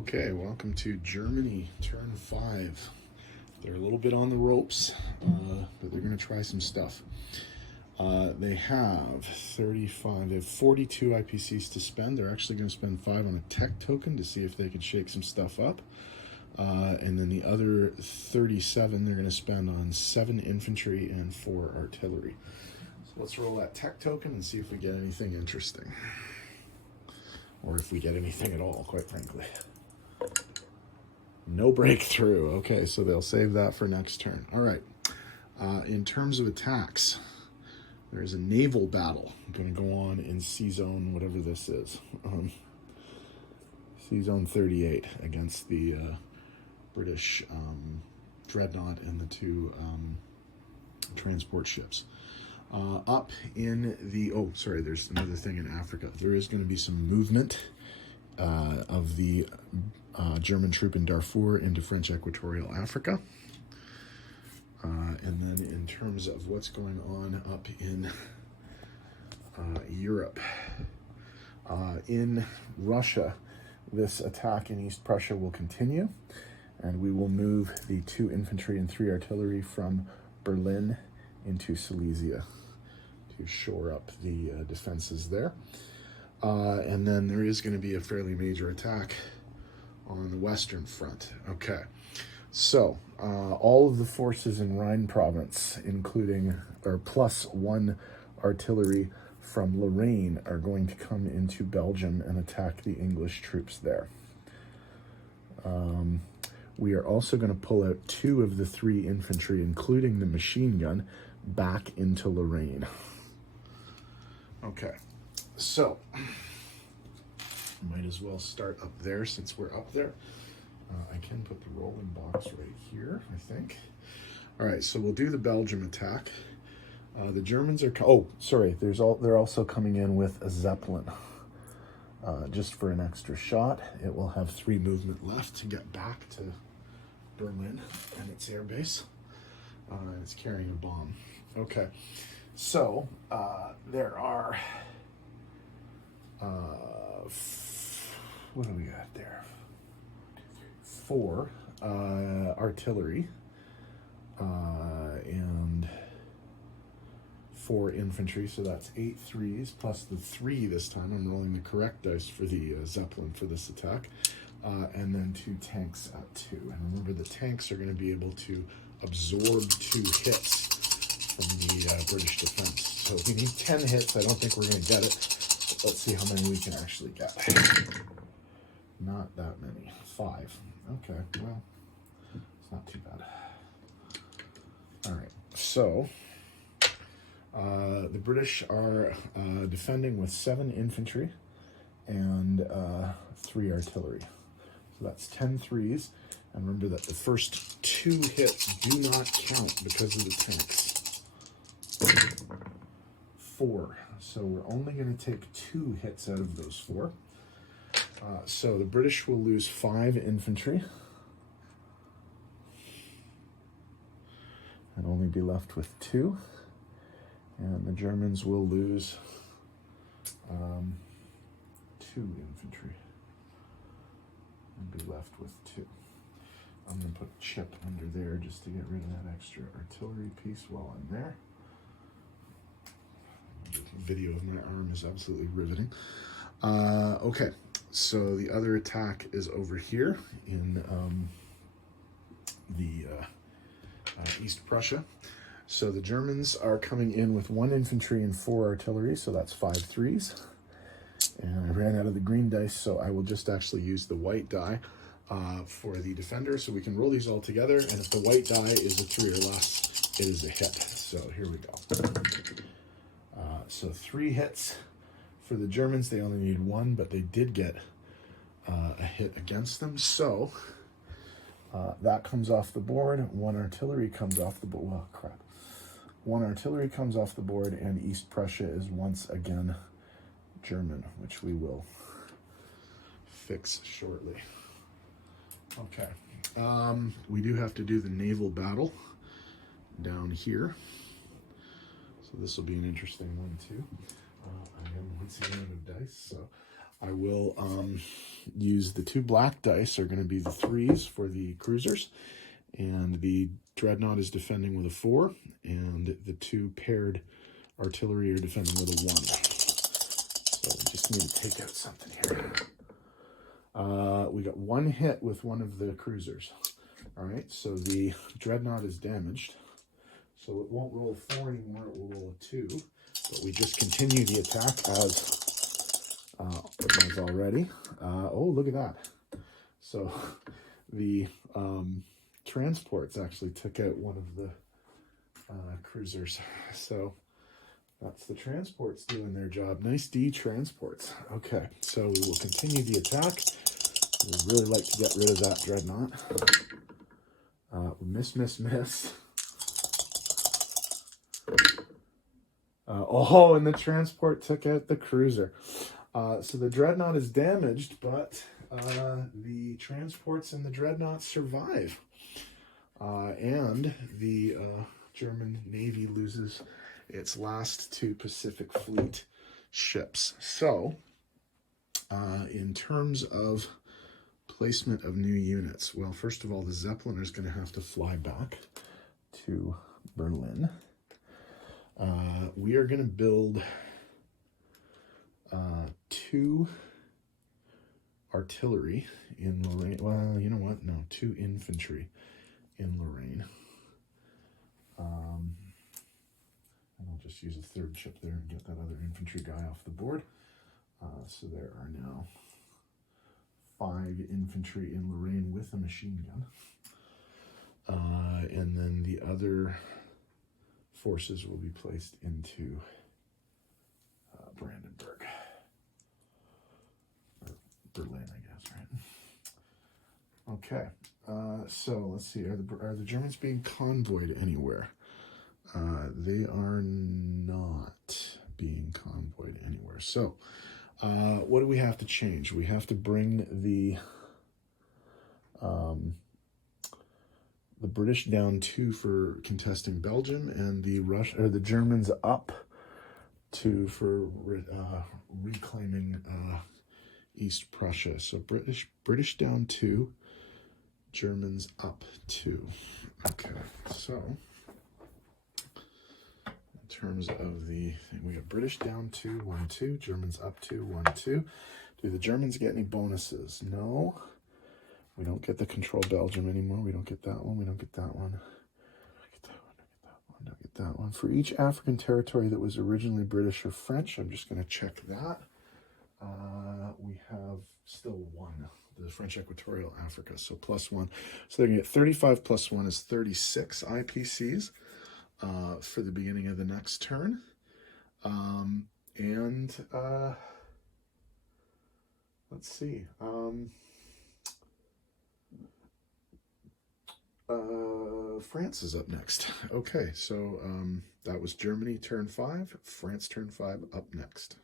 Okay, welcome to Germany, turn 5. They're a little bit on the ropes, but they're going to try some stuff. They have 42 IPCs to spend. They're actually going to spend 5 on a tech token to see if they can shake some stuff up. And then the other 37 they're going to spend on 7 infantry and 4 artillery. So let's roll that tech token and see if we get anything interesting. Or if we get anything at all, quite frankly. No breakthrough. Okay, so they'll save that for next turn. All right. In terms of attacks, there's a naval battle going to go on in C-Zone, whatever this is. C-Zone 38 against the British dreadnought and the 2 transport ships. Up in the... Oh, sorry, there's another thing in Africa. There is going to be some movement of the German troop in Darfur into French Equatorial Africa. And then in terms of what's going on up in Europe, in Russia, this attack in East Prussia will continue, and we will move the 2 infantry and 3 artillery from Berlin into Silesia to shore up the defenses there. And then there is going to be a fairly major attack on the Western Front. Okay, so all of the forces in Rhine province, plus 1 artillery from Lorraine, are going to come into Belgium and attack the English troops there. We are also going to pull out 2 of the 3 infantry, including the machine gun, back into Lorraine. Okay, so might as well start up there since we're up there. I can put the rolling box right here, I think. All right, so we'll do the Belgium attack. The Germans are... they're also coming in with a Zeppelin. Just for an extra shot. It will have 3 movement left to get back to Berlin and its airbase. It's carrying a bomb. Okay, so there are... what do we got there? 4 artillery and 4 infantry, so that's 8 threes plus the 3 this time. I'm rolling the correct dice for the Zeppelin for this attack, and then 2 tanks at 2. And remember, the tanks are going to be able to absorb 2 hits from the British defense. So we need 10 hits. I don't think we're going to get it. Let's see how many we can actually get. Not that many. 5. Okay, well, it's not too bad. All right, so the British are defending with 7 infantry and 3 artillery. So that's 10 threes. And remember that the first 2 hits do not count because of the tanks. 4. So we're only going to take 2 hits out of those 4. So the British will lose 5 infantry and only be left with 2. And the Germans will lose 2 infantry and be left with 2. I'm going to put a chip under there just to get rid of that extra artillery piece while I'm there. The video of my arm is absolutely riveting. Okay, so the other attack is over here in East Prussia. So the Germans are coming in with 1 infantry and 4 artillery, so that's 5 threes. And I ran out of the green dice, so I will just actually use the white die for the defender, so we can roll these all together, and if the white die is a 3 or less, it is a hit. So here we go. So 3 hits for the Germans. They only need 1, but they did get a hit against them. So that comes off the board. 1 artillery comes off the board. Well, crap. 1 artillery comes off the board, and East Prussia is once again German, which we will fix shortly. Okay. We do have to do the naval battle down here. So this will be an interesting one too. I am once again out of dice, so I will use the 2 black dice are going to be the 3s for the cruisers, and the dreadnought is defending with a 4, and the 2 paired artillery are defending with a 1. So we just need to take out something here. We got 1 hit with one of the cruisers. All right, so the dreadnought is damaged. So it won't roll 4 anymore, it will roll a 2. But we just continue the attack as already. Oh, look at that. So the transports actually took out one of the cruisers. So that's the transports doing their job. Nice D transports. Okay, so we will continue the attack. We'd really like to get rid of that dreadnought. Miss. Oh, and the transport took out the cruiser. So the dreadnought is damaged, but the transports and the dreadnought survive. And the German Navy loses its last 2 Pacific Fleet ships. So, in terms of placement of new units, well, first of all, the Zeppelin is going to have to fly back to Berlin. We are going to build 2 artillery in Lorraine. Well, you know what? No, 2 infantry in Lorraine. And I'll just use a 3rd ship there and get that other infantry guy off the board. So there are now 5 infantry in Lorraine with a machine gun. And then the other forces will be placed into Brandenburg. Or Berlin, I guess, right? Okay. So let's see. Are the Germans being convoyed anywhere? They are not being convoyed anywhere. So what do we have to change? We have to bring the British down 2 for contesting Belgium, and the Germans up 2 for reclaiming East Prussia. So British down 2, Germans up 2. Okay, so in terms of we got British down 2, 1, 2, Germans up 2, 1, 2. Do the Germans get any bonuses? No. We don't get the control Belgium anymore. We don't get that one. We don't get that one. Don't get that one. Don't get that one. For each African territory that was originally British or French, I'm just going to check that. We have still 1, the French Equatorial Africa, so +1. So they're going to get 35 + 1 is 36 IPCs for the beginning of the next turn. Let's see. France is up next. Okay, so that was Germany turn 5, France turn 5 up next.